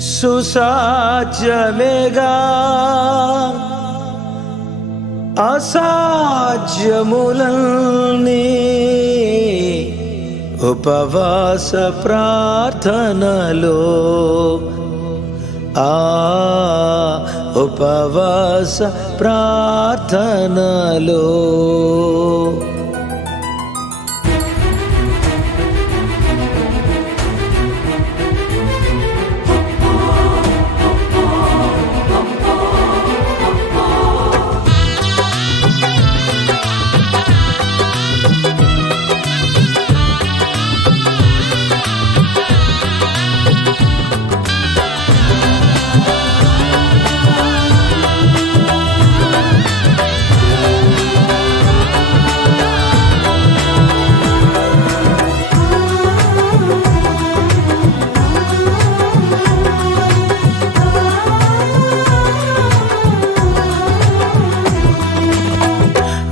సుసాధ్యమేగా? అసాధ్యములన్నీ ఉపవాస ప్రార్థనలో. ఆ ఉపవాస ప్రార్థనలో.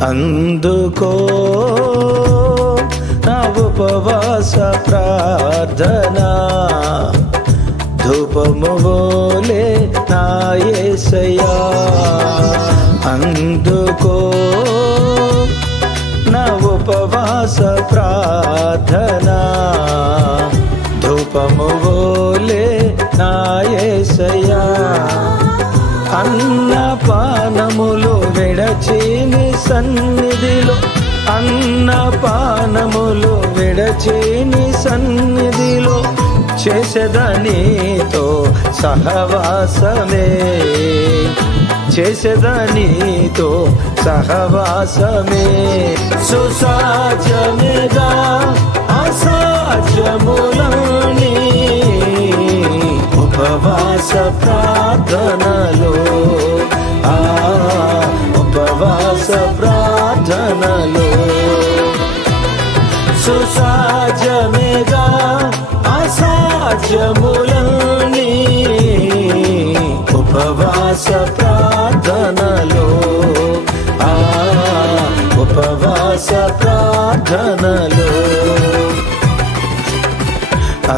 అందుకో నా ఉపవాస ప్రార్థన ధూపము నా అందుకో నా ఉపవాస ప్రార్థన. ధూపము వోలే నా అన్న పానములు విడచేని సన్నిధిలో అన్నపానములు విడచేని సన్నిధిలో చేసేదనీతో సహవాసమే చేసేదనీతో సహవాసమే. సుసాధ్యమేగా అసాధ్యములని ఉపవాస ప్రార్థనలో ఆ ఉపవాస ప్రార్థనలో. సుసాధ్యమేగా అసాధ్యములని ఉపవాస ప్రార్థనలో. ఆ ఉపవాస ప్రార్థనలో.